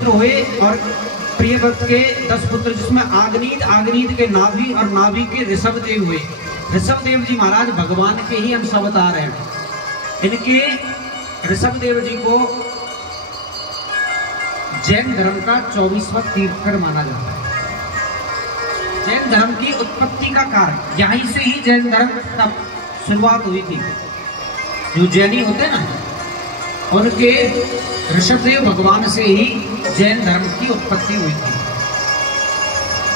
हुए और प्रियव्रत के 10 पुत्र, जिसमें आग्नीद के नाभि और नाभि के ऋषभदेव हुए। ऋषभदेव जी महाराज भगवान के ही अंश अवतार हैं। इनके ऋषभदेव जी को जैन धर्म का 24वां तीर्थंकर माना जाता है। जैन धर्म की उत्पत्ति का कारण यहीं से ही जैन धर्म का शुरुआत हुई थी। जो जैनी होते ना, उनके ऋषभदेव भगवान से ही जैन धर्म की उत्पत्ति हुई थी।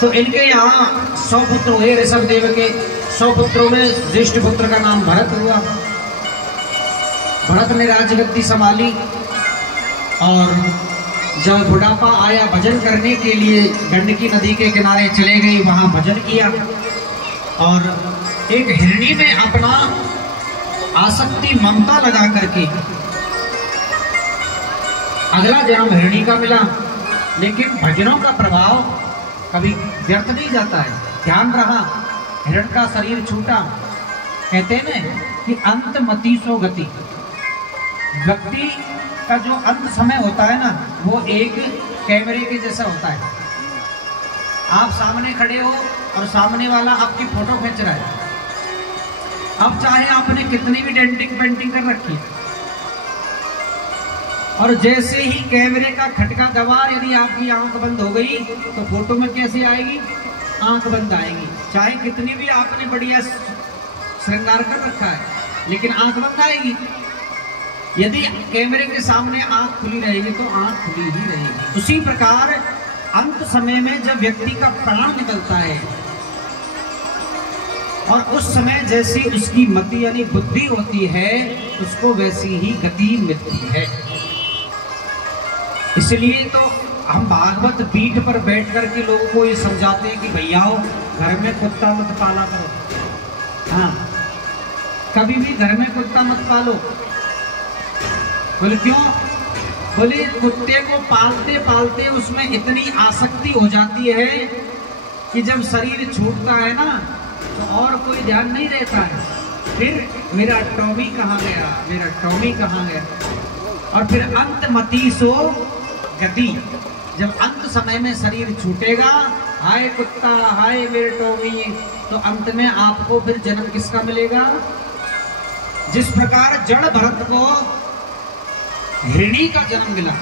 तो इनके यहाँ 100 पुत्र हुए ऋषभदेव के। 100 पुत्रों में ज्येष्ठ पुत्र का नाम भरत हुआ। भरत ने राजगद्दी संभाली और जब बुढ़ापा आया, भजन करने के लिए गंडकी नदी के किनारे चले गए, वहां भजन किया और एक हिरणी में अपना आसक्ति ममता लगा करके अगला जन्म हिरणी का मिला। लेकिन भजनों का प्रभाव कभी व्यर्थ नहीं जाता है, ध्यान रहा। हिरण का शरीर छूटा। कहते हैं ना कि अंत मति सो गति। व्यक्ति का जो अंत समय होता है ना, वो एक कैमरे के जैसा होता है। आप सामने खड़े हो और सामने वाला आपकी फोटो खींच रहा है। अब चाहे आपने कितनी भी डेंटिंग पेंटिंग कर रखी है, और जैसे ही कैमरे का खटका दबा, यदि आपकी आंख बंद हो गई तो फोटो में कैसे आएगी? आंख बंद आएगी। चाहे कितनी भी आपने बढ़िया श्रृंगार कर रखा है, लेकिन आंख बंद आएगी। यदि कैमरे के सामने आंख खुली रहेगी तो आंख खुली ही रहेगी। उसी प्रकार अंत समय में जब व्यक्ति का प्राण निकलता है और उस समय जैसी उसकी मति यानी बुद्धि होती है, उसको वैसी ही गति मिलती है। इसलिए तो हम भागवत पीठ पर बैठ करके लोगों को ये समझाते हैं कि भैयाओ, घर में कुत्ता मत पाला करो। हाँ, कभी भी घर में कुत्ता मत पालो। बोले क्यों? बोले कुत्ते को पालते पालते उसमें इतनी आसक्ति हो जाती है कि जब शरीर छूटता है ना, तो और कोई ध्यान नहीं रहता है। फिर मेरा टॉमी कहाँ गया, मेरा टॉमी कहाँ गया। और फिर अंत मति सो गति। जब अंत समय में शरीर छूटेगा, हाय कुत्ता, हाय मेरे टॉमी, तो अंत में आपको फिर जन्म किसका मिलेगा? जिस प्रकार जड़ भरत को हिरणी का जन्म मिला,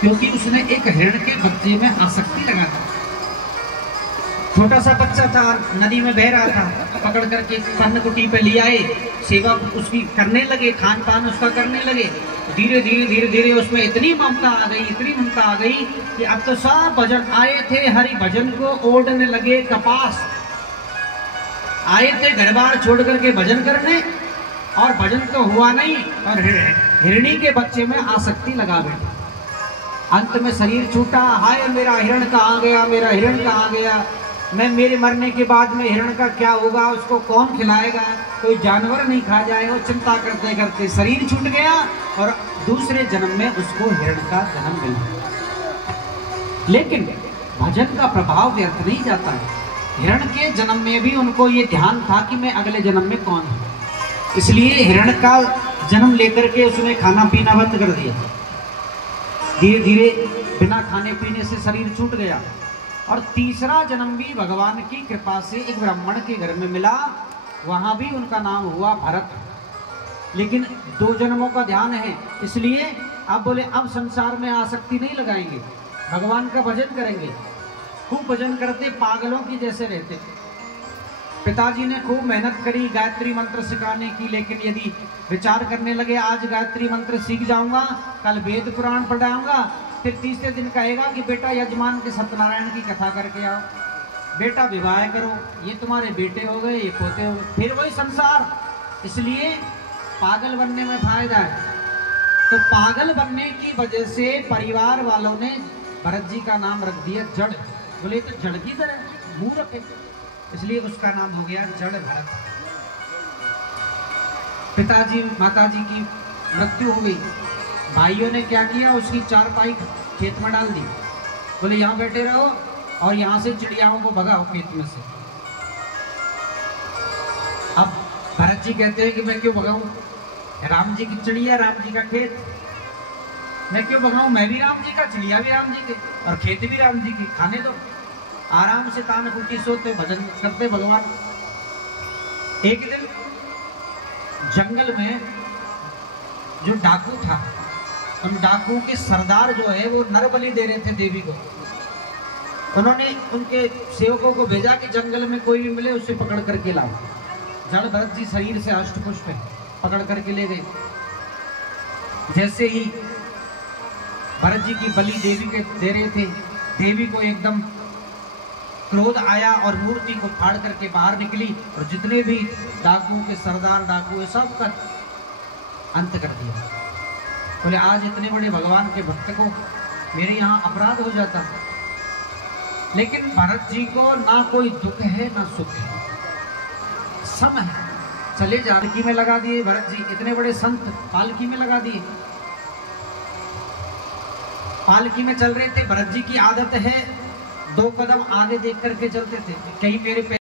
क्योंकि उसने एक हिरण के बच्चे में आसक्ति लगा था। छोटा सा बच्चा था, नदी में बह रहा था, पकड़ करके पन्न कुटी पे ले आए, सेवा उसकी करने लगे, खान पान उसका करने लगे। धीरे धीरे धीरे धीरे उसमें इतनी ममता आ गई, इतनी ममता आ गई कि अब तो सब भजन आए थे, हरि भजन को ओढ़ने लगे कपास। आए थे घर बार छोड़ करके भजन करने, और भजन तो हुआ नहीं, और हिरणी के बच्चे में आसक्ति लगा बैठे। अंत में शरीर छूटा। हाय मेरा हिरण कहाँ गया, मेरा हिरण कहाँ गया। मैं मेरे मरने के बाद में हिरण का क्या होगा, उसको कौन खिलाएगा, कोई जानवर नहीं खा जाएगा। चिंता करते करते शरीर छूट गया और दूसरे जन्म में उसको हिरण का जन्म मिला। लेकिन भजन का प्रभाव व्यर्थ नहीं जाता है। हिरण के जन्म में भी उनको ये ध्यान था कि मैं अगले जन्म में कौन हूँ। इसलिए हिरण का जन्म लेकर के उसने खाना पीना बंद कर दिया। धीरे धीरे बिना खाने पीने से शरीर छूट गया। और तीसरा जन्म भी भगवान की कृपा से एक ब्राह्मण के घर में मिला। वहां भी उनका नाम हुआ भरत। लेकिन 2 जन्मों का ध्यान है, इसलिए आप बोले अब संसार में आसक्ति नहीं लगाएंगे, भगवान का भजन करेंगे। खूब भजन करते, पागलों की जैसे रहते। पिताजी ने खूब मेहनत करी गायत्री मंत्र सिखाने की, लेकिन यदि विचार करने लगे आज गायत्री मंत्र सीख जाऊंगा, कल वेद पुराण पढ़ाऊंगा, फिर तीसरे दिन कहेगा कि बेटा यजमान के सत्यनारायण की कथा करके आओ, बेटा विवाह करो, ये तुम्हारे बेटे हो गए, ये पोते हो गए, फिर वही संसार। इसलिए पागल बनने में फायदा है। तो पागल बनने की वजह से परिवार वालों ने भरत जी का नाम रख दिया जड़। बोले तो जड़ की तरह मुंह रखे, इसलिए उसका नाम हो गया जड़ भरत। पिताजी माताजी की मृत्यु हो गई। भाइयों ने क्या किया, उसकी चारपाई खेत में डाल दी। बोले यहाँ बैठे रहो और यहाँ से चिड़ियाओं को भगाओ खेत में से। अब भरत जी कहते हैं कि मैं क्यों भगाऊं, राम जी की चिड़िया, राम जी का खेत। मैं क्यों भगाऊं, मैं भी राम जी का, चिड़िया भी राम जी के और खेत भी राम जी के, खाने दो आराम से, तान फूटी सोते भजन करते भगवान। एक दिन जंगल में जो डाकू था, उन डाकुओं के सरदार जो है वो नर बलि दे रहे थे देवी को। उन्होंने उनके सेवकों को भेजा कि जंगल में कोई भी मिले उसे पकड़ करके लाओ। जड़ भरत जी शरीर से अष्टपुष्ट है, पकड़ करके ले गए। जैसे ही भरत जी की बलि देवी के दे रहे थे, देवी को एकदम क्रोध आया और मूर्ति को फाड़ करके बाहर निकली और जितने भी डाकुओं के सरदार डाकू सब का अंत कर दिया। बोले आज इतने बड़े भगवान के भक्त को मेरे यहाँ अपराध हो जाता। लेकिन भरत जी को ना कोई दुख है ना सुख है, सम है। चले जा, पालकी में लगा दिए भरत जी, इतने बड़े संत पालकी में लगा दिए। पालकी में चल रहे थे। भरत जी की आदत है 2 कदम आगे देख करके चलते थे, कहीं मेरे